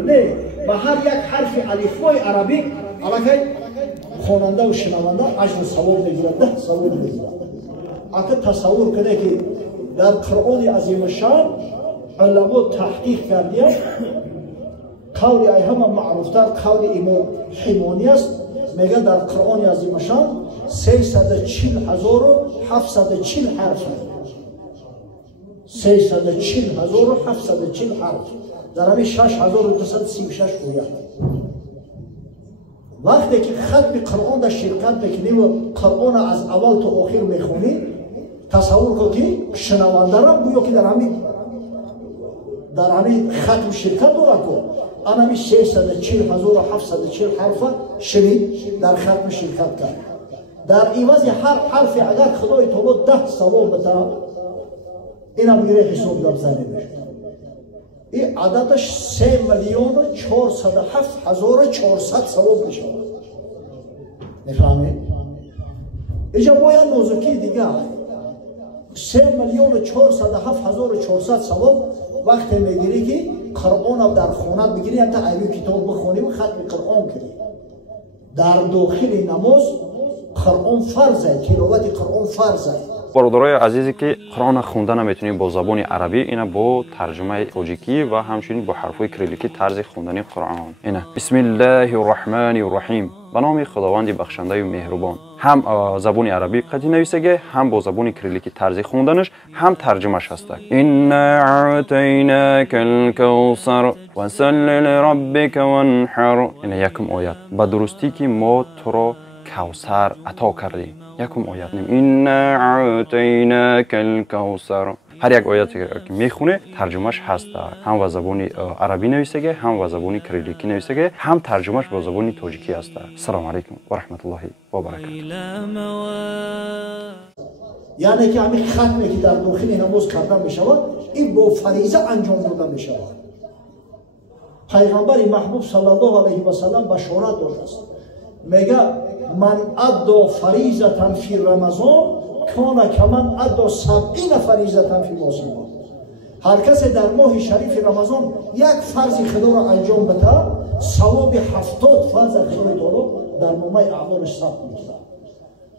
میگیره نه با هر یک حرف الفبای عربی علاقه خواننده و شنونده اجر ثواب میگیره 10 ثواب میگیره اگه تصور کنه که در قرآن عظیم شان علما تحقیق کردند قول ای همه معروفتر قول امام حمانی است میگه در قرآن عظیم شان 340,740 حرف 340,740 حرف در همین 6,236 گوید وقتی که ختم قرآن در شرکت بکنی و قرآن از اول تا آخر میخونی تصور کن که شنونده را گویا که در همین ختم شرکت داره کن آن همین 340,740 حرف شنید در ختم شرکت کرد در عوض هر حرف اگر خدای تعالی 10 ثواب بده این هم میره حساب در زنی میشه این عددش 3,407,400 ثواب میشه نفهمید؟ اینجا باید نوزکی دیگه 3,407,400 ثواب وقتی میگیری که قرآن در خانت بگیری حتی ایوی کتاب بخونی و ختم قرآن کنی در داخل نماز قرآن فرضه تلاوت قرآن فرضه برادرای عزیزی که قرآن خونده نمیتونید با زبان عربی اینا با ترجمه تاجیکی و همچنین با حرفای کریلیکی طرز خوندن قرآن اینا بسم الله الرحمن الرحیم به نام خداوند بخشنده و مهربان هم زبان عربی قدی نویسه هم با زبان کریلیکی طرز خوندنش هم ترجمهش هست انا اعطیناک الکوثر وصل لربک وانحر این یکم آیت به درستی که ما تو را کوثر عطا کردیم یکم آیت نیم انا اعطیناک الکوثر هر یک آیتی که میخونه ترجمهش هست هم با زبان عربی نویسه هم با زبان کریلیکی نویسه هم ترجمهش با زبان تاجیکی هست السلام علیکم و رحمت الله و برکاته یعنی که همین ختمی که در داخل نماز کرده میشود این با فریضه انجام داده میشود پیغمبر محبوب صلی الله علیه و سلم بشارت داده است میگه من ادا فریضه فی رمضان کان کمن ادا 70 فریضه فی ما سواه هر کسی در ماه شریف رمضان یک فرض خدا را انجام بده ثواب 70 فرض خدا را در نامه اعمالش ثبت میکنه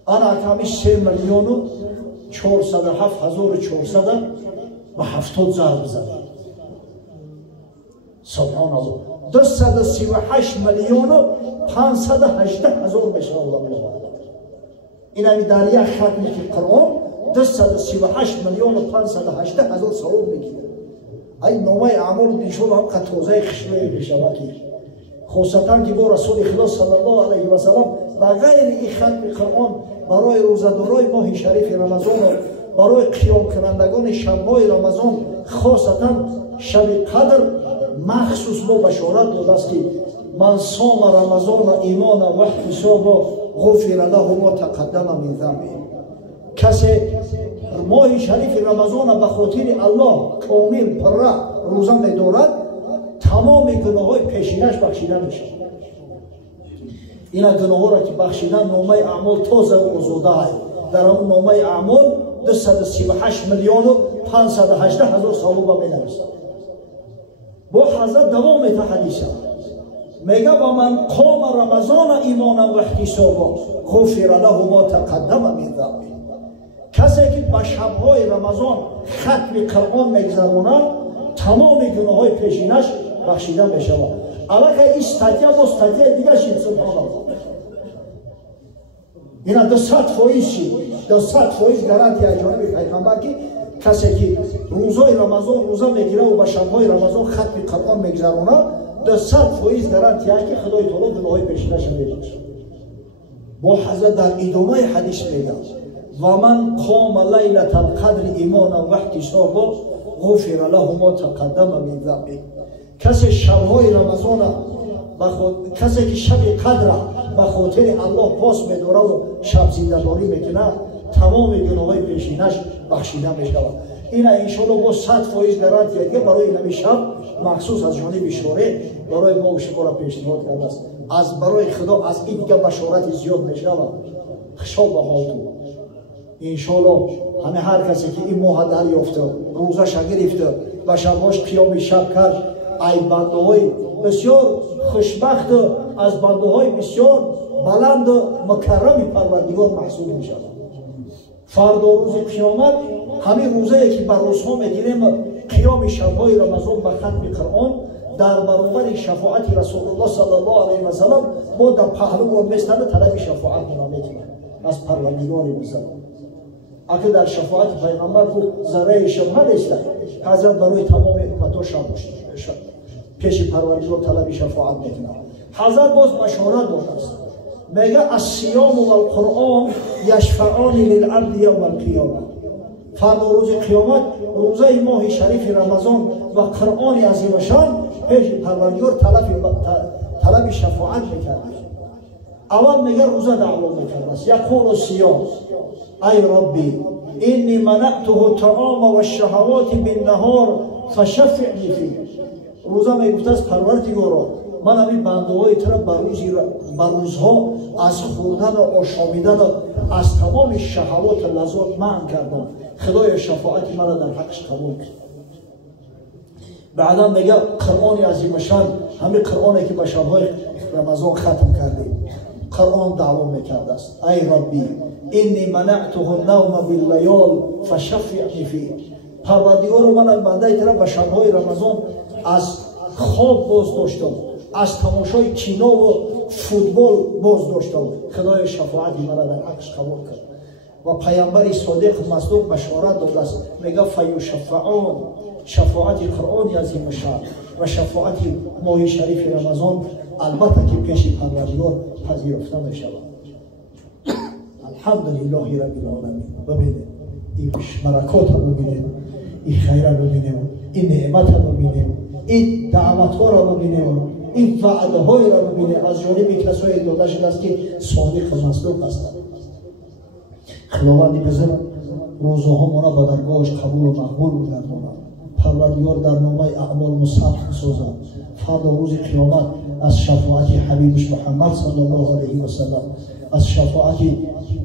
انا کمی 3,407,470 ضرب زدم سبحان الله 238,518,000 میشه الله این همی در یک ختمی که قرآن 238,518,000 ثواب میگیره ای نامه اعمال دیشون هم قطوزه خشمه بشود خصوصا که با رسول خدا صلی الله علیه و سلم و غیر این ختم قرآن برای روزه‌دارای ماه شریف رمضان و برای قیام کنندگان شب‌های رمضان خاصتا شب قدر مخصوص با بشارت داده است که من صام رمضان ایمانا و احتسابا غفر له ما تقدم من ذنبه کسی ماه شریف رمضان به خاطر الله کامل پره روزه می‌دارد تمام گناه‌های پیشینش بخشیده میشه این گناه‌ها را که بخشیدن نامه اعمال تازه و آزاده است در اون نامه اعمال 238,518,000 ثواب می‌نویسد با حضرت دوام میده حدیث میگه و من قام رمضان ایمانا و احتسابا غفر له ما تقدم من ذنبه کسی که به شب‌های رمضان ختم قرآن میگذرونه تمام گناه‌های پیشینش بخشیده میشود علاوه این استاتیا با استاتیا دیگه شد سبحان الله اینا 200% گارانتی از جانب پیغمبر که کسی که روزای رمضان روزه میگیره و به شب‌های رمضان ختم قرآن میگذرونه 200% گارانتی که خدای تعالی گناه‌های پیشینش میبخشه با حضرت در ادامه حدیث میگه و من قام لیلة القدر ایمانا و احتسابا غفر له ما تقدم من ذنبه کسی شب‌های رمضان کسی که شب قدر به خاطر الله پاس می‌داره و شب زنده‌داری میکنه تمام گناه‌های پیشینش بخشیده میشود این ان شاءالله با 100% گارانتی دیگه برای این شب مخصوص از جانب شورای برای ما و شما را پیشنهاد کرده است از برای خدا از این دیگه بشارت زیاد میشود خوشحال به حالتون ان شاءالله همه هر کسی که این ماه دریافته روزه گرفته و شباش قیام شب کرد ای بنده‌های بسیار خوشبخت از بنده های بسیار بلند و مکرم پروردگار محسوب می شود. فردا روز قیامت همین روزه که بر روزها میگیریم قیام شب‌های رمضان به ختم قرآن در برابر شفاعت رسول الله صلی الله علیه و سلم ما در پهلو میستانه طلب شفاعت میکنیم از پروردگار مسلم. اگر در شفاعت پیغمبر کو ذره شبهه نیست، حضرت برای تمام امت شب پیش پروردگار طلب شفاعت میکنه. حضرت باز بشارت داده است، میگه الصیام و القرآن یشفعان للعبد یوم القیامه. فردا روز قیامت روزه ماه شریف رمضان و قرآن عظیم شان پیش پروردگار طلب شفاعت میکرد. اول میگه روزه دعوا میکرد است، یقول الصیام ای ربی اینی منعته الطعام و الشهوات بالنهار فشفعنی فیه. روزه میگفته است پروردگارا من همین بنده‌های تو را بر روزها از خوردن و آشامیدن از تمام شهوات لذات منع کردم، خدای شفاعت من در حقش قبول کن. بعدا میگه قرآن عظیم شان، همین قرآنی که به شب‌های رمضان ختم کردیم، قرآن دعوا میکرده است ای ربی اینی منعته النوم باللیال فشفعنی فیه. پروردگار من بنده تو را به شب‌های رمضان از خواب باز داشتم، از تماشای کینو و فوتبال باز داشتم، خدای شفاعت مرا در حقش قبول کرد. و پیامبر صادق مصدوق بشارت داده است، میگه فیشفعون، شفاعت قرآن عظیم شان و شفاعت ماه شریف رمضان البته که پیش پروردگار پذیرفته می شود. الحمدلله رب العالمین. ببینید این برکات رو ببینید، این خیر رو ببینیم، این نعمت رو ببینیم، این دعوت ها رو ببینیم، این وعده های رو ببینیم از جانب کسایی داده شده است که صادق مصدوق هستند. خداوند بزرگ روزها ما را به درگاهش قبول و مقبول بگرداند. پروردگار در نامه اعمال مصحف سازد. فردا روز قیامت از شفاعت حبیبش محمد صلی الله علیه و سلم، از شفاعت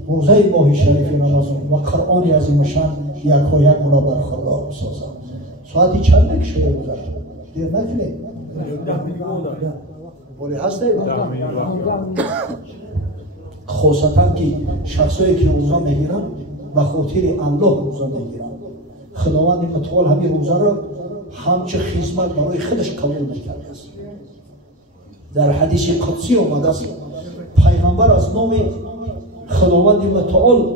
روزه ماه شریف رمضان و قرآن عظیم شان یکایک ما را برخوردار بسازد. ساعتی چند شده گذشت؟ دیر نکنید. بولی هسته؟ خاصتا که شخصایی که روزه میگیرن به خاطر الله روزه میگیرن، خداوند متعال همین روزه را همچه خدمت برای خودش قبول میکرده است. در حدیث قدسی آمده است، پیغمبر از نام خداوند متعال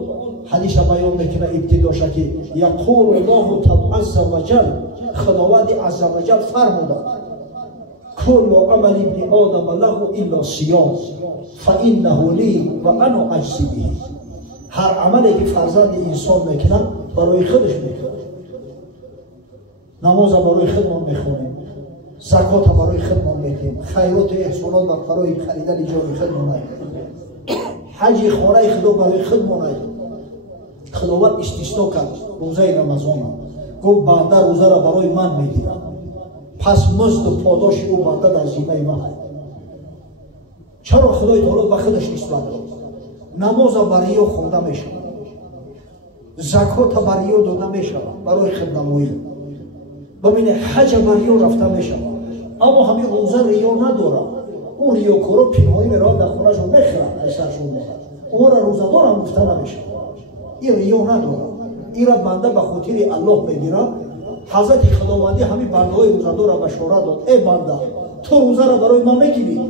حدیث بیان میکنه ابتداش که یقول الله عز و جل، خداوند عز و جل فرموده کل عمل ابن آدم له الا صیام فانه لی و انا اجزی به. هر عملی که فرزند انسان میکنه برای خودش میکنه. نماز برای خودمون میخونیم، زکات برای خودمون میدیم، خیرات و احسانات برای خریدن جای خودمون، حج خانه خدا برای خودمون. خداوند استثنا کرد روزه رمضان، گفت بنده روزه را برای من میگیرم، پس مزد و پاداش او بنده در ذمه من. چرا خدای تعالی به خودش نسبت داد؟ نماز برای او خونده میشود، زکات برای او داده میشود برای خدمتگاری. ببینید حج برای او رفته میشود، اما همین روزه ریا نداره. اون ریاکارا پنهانی میرن در خونهشون میخورن، ایسرشون میخورن، اون را روزه دارم گفته نمیشه. این ریا نداره، این را بنده به خاطر الله میگیره. حضرت خداوندی همین بنده های روزه دار را بشارت داد، ای بنده تو روزه را برای من میگیری،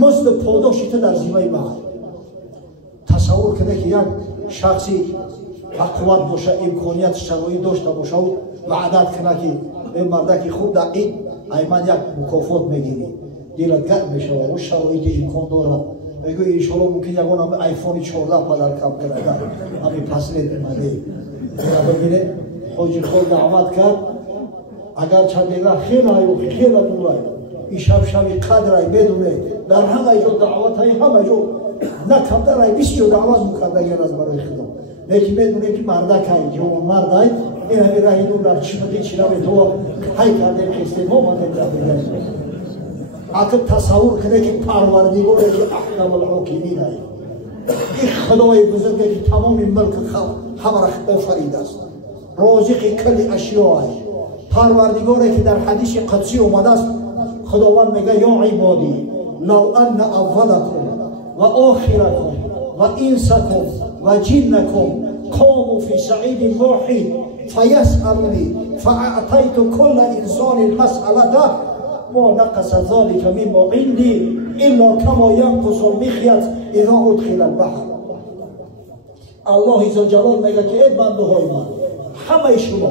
مزد پاداشی تو در ذمه من. تصور کنه که یک شخصی قوت باشه، امکانیت شرایط داشته باشه و وعدت کنه که این مرده خوب در عید من یک مکافات میگیری، دلت گرم میشه و اون شرایط امکان داره. میگه ان شاء الله ممکن یگان آیفون 14 پدر کم کنه، همین فصل اومده. ببینید حاجی خود دعوت کرد، اگر چند دقیقه خیلی دوره این شب قدر بدونه در همه جا دعوت های همه جا نه کمتر های 20 جا دعوت میکرده گر از برای خدا، لیکن میدونه که مردک های جوان مرد های این همی رای دور در چیمدی چی نمی تو های کرده خیسته ما مانده کرده. اگر تصور کنه که پروردگار که احکم الحاکمین های، این خدای بزرگی که تمام ملک همه را آفریده است، رازق کل اشیاء های، پروردگاری که در حدیث قدسی اومده است خداوند میگه یا عبادی لو ان اولکم و آخرکم و انسکم و جنکم قاموا فی صعید واحد فیسألونی فاعطیت کل انسان المسألة ما نقص ذلك مما عندي الا كما ينقص المخيط اذا ادخل البحر. الله عزوجل میگه که ای بنده‌های من، همه شما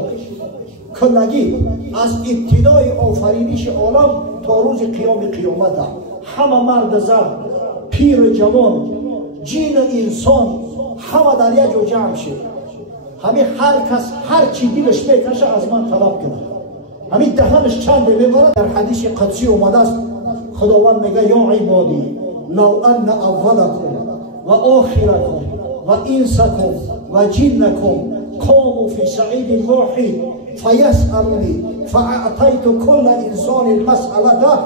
کلگی از ابتدای آفرینش عالم تا روز قیامت همه مرد زن، پیر جوان، جین انسان همه در یک جا جمع شد. همین هر کس هر چی دلش میکشه از من طلب کنه. همین دهنش چند میبره. در حدیث قدسی اومده است خداوند میگه یا عبادی لو ان اولکم و آخرکم و انسکم و جنکم قاموا فی صعید واحد فیسألونی فاعطیت کل انسان المسألة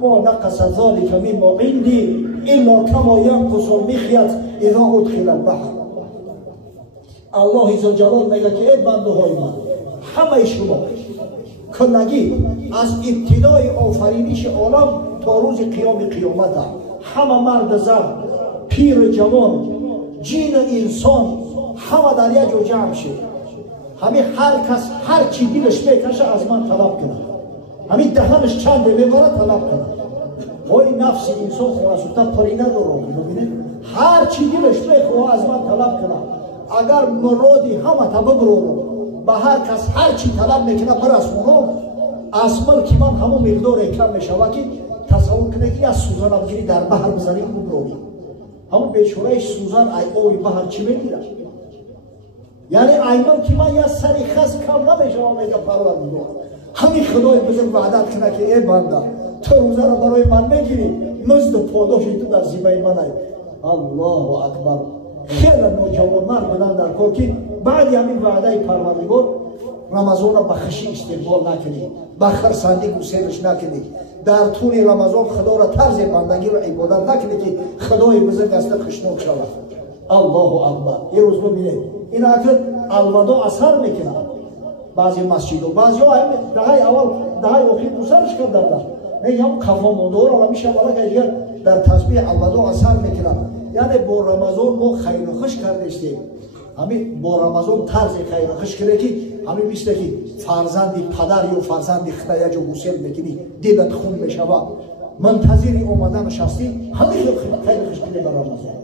ما نقص ذلك مما عندي الا كما ينقص المخيط اذا ادخل البحر. الله عزوجل میگه که ای بنده‌های من، همه شما کلگی از ابتدای آفرینش عالم تا روز قیامت همه مرد زن، پیر جوان، جین انسان همه در یک جا جمع شد. همین هر کس هر چی دلش میکشه از من طلب کنه. همین دهنش چند میبره طلب کنه. وای نفس انسان خلاصتا پرینه داره. ببینید هر چی دلش میخواه از من طلب کنه. اگر مرادی همه تا ببرو به هر کس هر چی طلب میکنه برسونم، اصلا که من همون مقدار کم میشوه که تصور کنه که از سوزن هم گیری در بحر بزنی اون بروی همون بیچورهش سوزن ای اوی بحر چی میگیره؟ یعنی ایمان که من یه سری خس کم نمیشوه میگه پروردگار همین خدای بزرگ وعدت کنه که ای بنده تو روزه رو برای من میگیری، مزد و پاداش تو در زیبای من ای. الله اکبر. خیلی نوجوان مرد بودن در کار که بعد همین وعده پروردگار رمضان رو بخشی استقبال نکنی، بخرسندی گسیلش نکنی، در طول رمضان خدا را طرز بندگی و عبادت نکنی که خدای بزرگ است خشنوک شود. الله اکبر. یه روز ببینید این اگر الوداع اثر میکنه بعضی مسجد و بعضی ها دهه اول دهه آخر دوسرش کردن میگم کفا مدار و میشه ولی که در تسبیح الوداع اثر میکنه. یعنی با رمضان ما خیر و خوش کردیم. همین با رمضان طرز خیر و خوش کرده که همین مثل که فرزندی پدر یا فرزندی خدای جو گسیل میکنی دلت خون میشوه منتظر اومدن نشستی همین خیر و خوش کرده بر رمضان.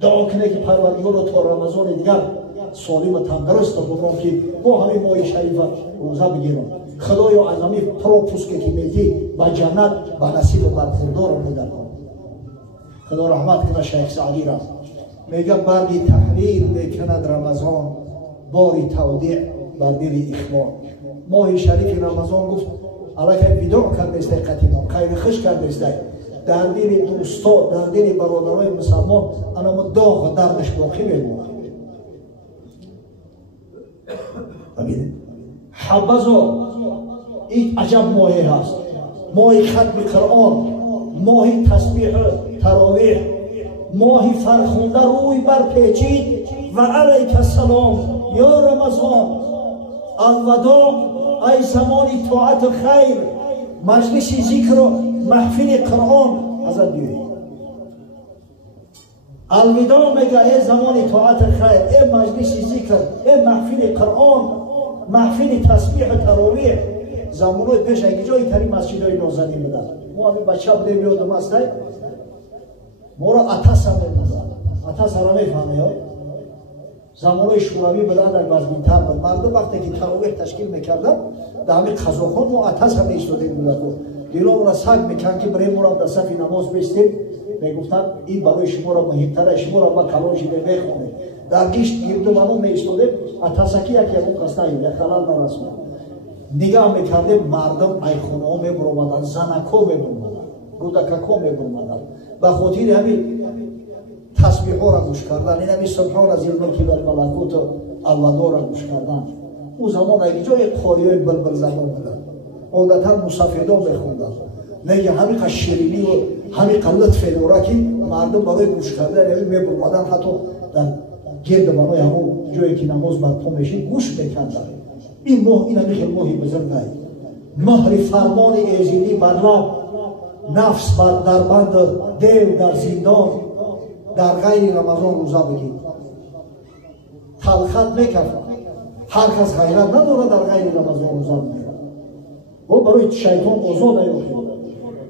دعا کنه که پروردگار رو تا رمضان دیگر سالم و تندرست بکنم که با همین ماه شریف روزه بگیرم. خدایا از همین پروپوس که میگی با جنت با نصیب و برخوردار میدن. خدا رحمت کنه شیخ سعدی را میگه بردی تحلیل میکند رمضان باری تودیع بر دل اخوان. ماه شریف رمضان گفت علاقه وداع کرده است قدیما خیر خوش کرده است در دل دوستا در دل برادرای مسلمان اما داغ و دردش باقی میمونه. ببینید حبذا این عجب ماهی هست، ماهی ختم قرآن، ماهی تسبیح تراویح، ماهی فرخونده روی بر پیچید و علیک السلام یا رمضان الوداع ای زمان طاعت خیر مجلس ذکر و محفل قرآن حضرت بیوی الوداع میگه ای زمان طاعت خیر، ای مجلس ذکر، ای محفل قرآن، محفل تسبیح تراویح. زمانوی پیش اگه جایی تری مسجدهای نازنین میدن ما همین بچه بودیم یادم است ما را اتس هم میدن. اتس را میفهمه ها زمانوی شوروی بودن در بزمینتر بود مردم وقتی که تراویح تشکیل میکردن در همین قضاخان ما اتس هم ایستادیم بودن دیلان را سگ میکن که برای ما را در صف نماز بیستیم میگفتن این برای شما را مهمتره شما را با کلاشی میخونه در گشت گردمانو میستادیم اتسکی یکی همون قصده یک خلال نرسونه نگاه میکردیم مردم ای خونه ها میبرومدن زنکا میبرومدن رودککا میبرومدن به خاطر همین تسبیح ها را گوش کردن این همین سبحان از الملک و الملکوت الوداع را گوش کردن. اون زمان اگه جای قاری های بلبل زبان بودن عادتا مصفیدا میخوندن نگه همین قد شیرینی و همین قد لطف داره که مردم برای گوش کردن همین میبرومدن حتی در گرد منای همون جایی که نماز برپا میشه گوش میکردن. این ماه این همی خیلی ماهی بزرگ مهر فرمان ایزیدی بر لب، نفس در بند دیو در زندان، در غیر رمضان روزه بگیر. تلخت میکرد، هر کس غیرت نداره در غیر رمضان روزه بگیر. و برای شیطان آزاد نیفتید،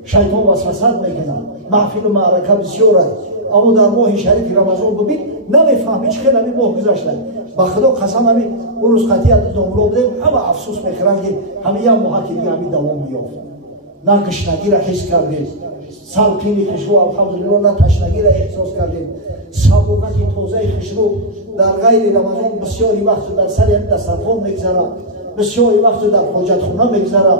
شیطان وسوسه میکنه، محفل و معرکه بسیار است. اما در ماه شریف رمضان ببین نمیفهمی چه خیلی همین ماه گذشته. با خدا قسم همین اون روز قطعی از دنبال بودیم، همه افسوس میکنن که همین یه ماه که دیگه همین دوام میافت. نه گشنگی را حس کردیم، سلطینی خشرو الحمدلله نه تشنگی را احساس کردیم. سبوکت تازه خشرو در غیر رمضان بسیاری وقت در سر دسترخوان میگذره، بسیاری وقت در حاجتخانه میگذره.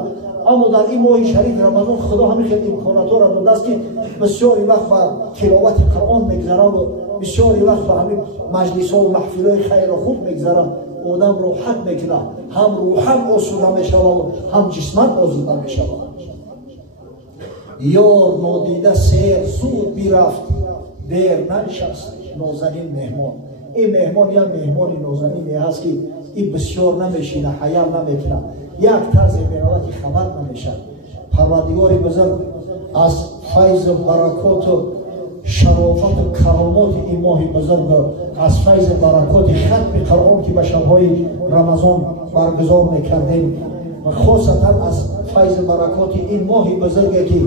اما در این ماه شریف رمضان خدا همین خیلی امکانات را داده است که بسیاری وقت با تلاوت قرآن میگذره و بسیاری وقت با همین مجلس ها و محفل های خیر و خوب میگذره. آدم راحت میکنه، هم روحاً آسوده میشود و هم جسماً آسوده میشود. یار نادیده سیر زود بیرفت، دیر ننشست نازنین مهمان. این مهمان یا مهمانی نازنینی هست که این بسیار نمیشینه، حیال نمیکنه، یک طرز میروتی خبر نمیشه. پروردگار بزرگ از فیض و برکات و شرافت و کرامات این ماه بزرگ، از فیض و برکات ختم قرآن که به شبهای رمضان برگزار میکردیم و خاصتا از فیض و برکات این ماه بزرگی که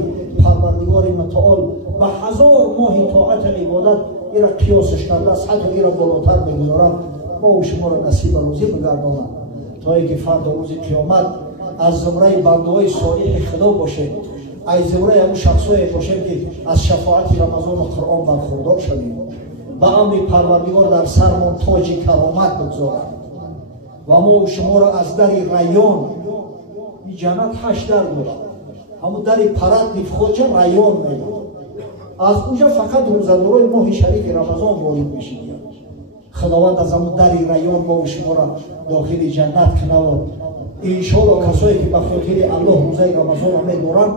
پروردگار متعال به هزار ماه طاعت عبادت ایرا قیاسش کرده است، حتی ایرا بالاتر میگذارد. ما و شما را نصیب روزی بگرداند تا اینکه فردا روز قیامت از زمره بنده‌های صالح خدا باشیم، از زمره همون شخصایی باشیم که از شفاعت رمضان و قرآن برخوردار شویم. به امر پروردگار در سرمان تاج کرامت بگذارد و ما و شما را از در ریان، این جنت 8 در دارد، همون در پرد نفخوچه ریان میداد. از اونجا فقط روزدارای ماه شریف رمضان وارد میشید. خداوند از همون در ریان ما و شما را داخل جنت کنه و انشاءالله کسایی که به خاطر الله روزه رمضان را میدارند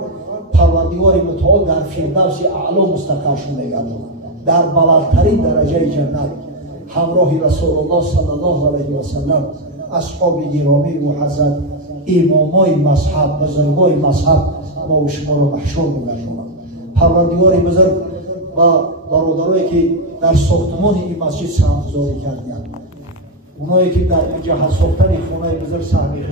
پروردگار متعال در فردوس اعلی مستقرشون میگرداند، در بلندترین درجه جنت همراه رسول الله صلی الله علیه و سلم، اصحاب گرامی و حضرت امامای مذهب، بزرگای مذهب ما و شما را محشور میگرداند. پروردگار بزرگ و برادرایی که در ساختمان این مسجد سهم‌گذاری کردند، اونایی که در اینجا ساختن خانه بزرگ سهمی